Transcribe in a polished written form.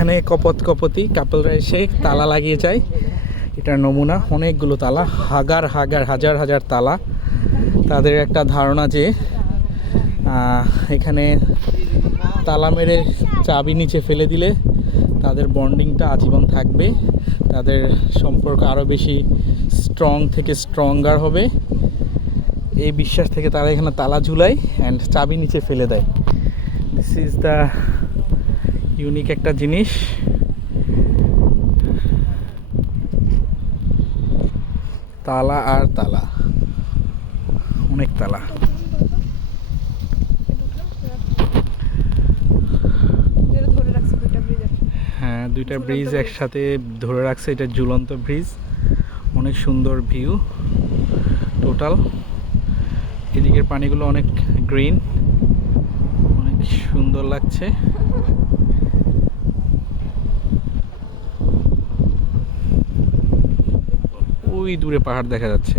এখানে কপত কপতি কাপলরা এসে তালা লাগিয়ে যায়। এটার নমুনা, অনেকগুলো তালা, হাজার হাজার তালা। তাদের একটা ধারণা যে এখানে তালা মেরে চাবি নিচে ফেলে দিলে তাদের বন্ডিংটা আজীবন থাকবে, তাদের সম্পর্ক আরও বেশি স্ট্রং থেকে স্ট্রঙ্গার হবে। এই বিশ্বাস থেকে তারা এখানে তালা ঝুলায় অ্যান্ড চাবি নিচে ফেলে দেয়। দিস ইজ দ্য ইউনিক একটা জিনিস। তালা আর তালা, অনেক তালা। হ্যাঁ, দুইটা ব্রিজ একসাথে ধরে রাখছে, এটা ঝুলন্ত ব্রিজ। অনেক সুন্দর ভিউ টোটাল। এদিকের পানিগুলো অনেক গ্রিন, অনেক সুন্দর লাগছে। ওই দূরে পাহাড় দেখা যাচ্ছে।